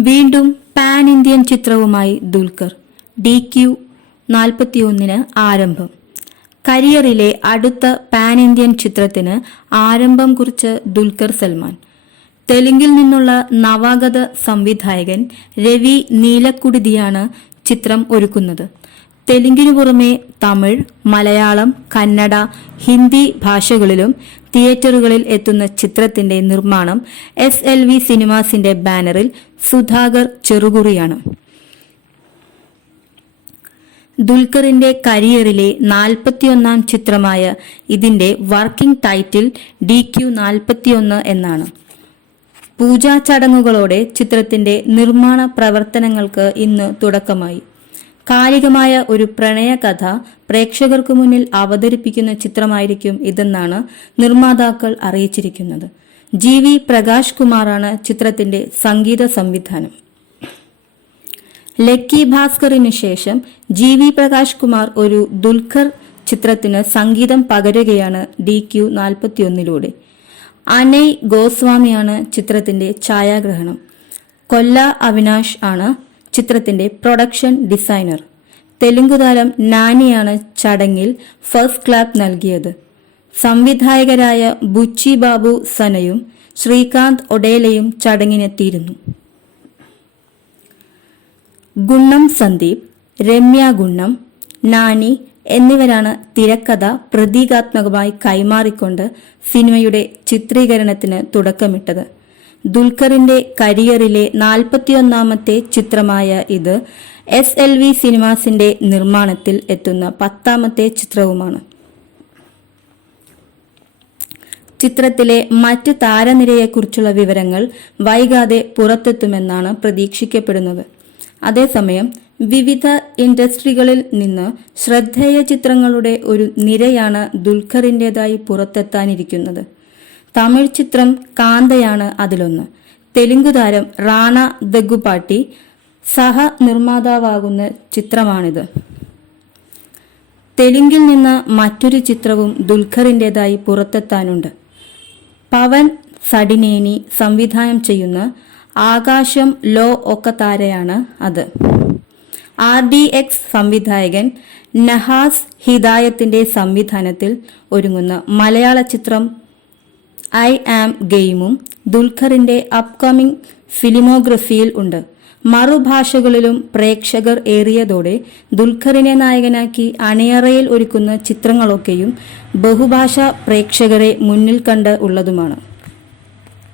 വീണ്ടും pan Indian ചിത്രവുമായി Dulquer. D Q നാൽപ്പത്തിയൊന്നിന് ആരംഭം. കരിയറിലെ അടുത്ത പാൻ ഇന്ത്യൻ ചിത്രത്തിന് ആരംഭം കുറിച്ച് ദുൽഖർ സൽമാൻ. തെലുങ്കിൽ നിന്നുള്ള നവാഗത സംവിധായകൻ രവി നീലക്കുടിതിയാണ് ചിത്രം ഒരുക്കുന്നത്. തെലുങ്കിനു പുറമെ തമിഴ് മലയാളം കന്നഡ ഹിന്ദി ഭാഷകളിലും തിയേറ്ററുകളിൽ എത്തുന്ന ചിത്രത്തിന്റെ നിർമ്മാണം എസ് എൽ വി സിനിമാസിന്റെ ബാനറിൽ സുധാകർ ചെറുകുറിയാണ്. ദുൽഖറിന്റെ കരിയറിലെ നാൽപ്പത്തിയൊന്നാം ചിത്രമായ ഇതിന്റെ വർക്കിംഗ് ടൈറ്റിൽ ഡി ക്യു നാൽപ്പത്തിയൊന്ന് എന്നാണ്. പൂജാ ചടങ്ങുകളോടെ ചിത്രത്തിന്റെ നിർമ്മാണ പ്രവർത്തനങ്ങൾക്ക് ഇന്ന് തുടക്കമായി. കാലികമായ ഒരു പ്രണയകഥ പ്രേക്ഷകർക്ക് മുന്നിൽ അവതരിപ്പിക്കുന്ന ചിത്രമായിരിക്കും ഇതെന്നാണ് നിർമ്മാതാക്കൾ അറിയിച്ചിരിക്കുന്നത്. ജി വി പ്രകാശ് കുമാറാണ് ചിത്രത്തിന്റെ സംഗീത സംവിധാനം. ലക്കി ഭാസ്കറിന് ശേഷം ജി വി പ്രകാശ് കുമാർ ഒരു ദുൽഖർ ചിത്രത്തിന് സംഗീതം പകരുകയാണ് ഡി ക്യു നാൽപ്പത്തിയൊന്നിലൂടെ. അനയ് ഗോസ്വാമിയാണ് ചിത്രത്തിന്റെ ഛായാഗ്രഹണം. കൊല്ല അവിനാഷ് ആണ് ചിത്രത്തിന്റെ പ്രൊഡക്ഷൻ ഡിസൈനർ. തെലുങ്കു താരം നാനിയാണ് ചടങ്ങിൽ ഫസ്റ്റ് ക്ലാപ്പ് നൽകിയത്. സംവിധായകരായ ബുച്ചി ബാബു സനയും ശ്രീകാന്ത് ഒഡേലയും ചടങ്ങിനെത്തിയിരുന്നു. ഗുണ്ണം സന്ദീപ് രമ്യ ഗുണ്ണം നാനി എന്നിവരാണ് തിരക്കഥ പ്രതീകാത്മകമായി കൈമാറിക്കൊണ്ട് സിനിമയുടെ ചിത്രീകരണത്തിന് തുടക്കമിട്ടത്. ദുൽഖറിന്റെ കരിയറിലെ നാൽപ്പത്തിയൊന്നാമത്തെ ചിത്രമായ ഇത് എസ് എൽ വി സിനിമാസിന്റെ നിർമ്മാണത്തിൽ എത്തുന്ന പത്താമത്തെ ചിത്രവുമാണ്. ചിത്രത്തിലെ മറ്റ് താരനിരയെക്കുറിച്ചുള്ള വിവരങ്ങൾ വൈകാതെ പുറത്തെത്തുമെന്നാണ് പ്രതീക്ഷിക്കപ്പെടുന്നത്. അതേസമയം വിവിധ ഇൻഡസ്ട്രികളിൽ നിന്ന് ശ്രദ്ധേയ ചിത്രങ്ങളുടെ ഒരു നിരയാണ് ദുൽഖറിന്റെതായി പുറത്തെത്താനിരിക്കുന്നത്. തമിഴ് ചിത്രം കാന്തയാണ് അതിലൊന്ന്. തെലുങ്കു താരം റാണ ദഗുപാട്ടി സഹ നിർമ്മാതാവാകുന്ന ചിത്രമാണിത്. തെലുങ്കിൽ നിന്ന് മറ്റൊരു ചിത്രവും ദുൽഖറിന്റെതായി പുറത്തെത്താനുണ്ട്. പവൻ സഡിനേനി സംവിധാനം ചെയ്യുന്ന ആകാശം ലോ ഒക്കത്താരയാണ് അത്. ആർ ഡി എക്സ് സംവിധായകൻ നഹാസ് ഹിദായത്തിന്റെ സംവിധാനത്തിൽ ഒരുങ്ങുന്ന മലയാള ചിത്രം ഐ ആം ഗെയിമും ദുൽഖറിന്റെ അപ്കമിംഗ് ഫിലിമോഗ്രഫിയിൽ ഉണ്ട്. മറുഭാഷകളിലും പ്രേക്ഷകർ ഏറിയതോടെ ദുൽഖറിനെ നായകനാക്കി അണിയറയിൽ ഒരുക്കുന്ന ചിത്രങ്ങളൊക്കെയും ബഹുഭാഷാ പ്രേക്ഷകരെ മുന്നിൽ കണ്ട് ഉള്ളതുമാണ്.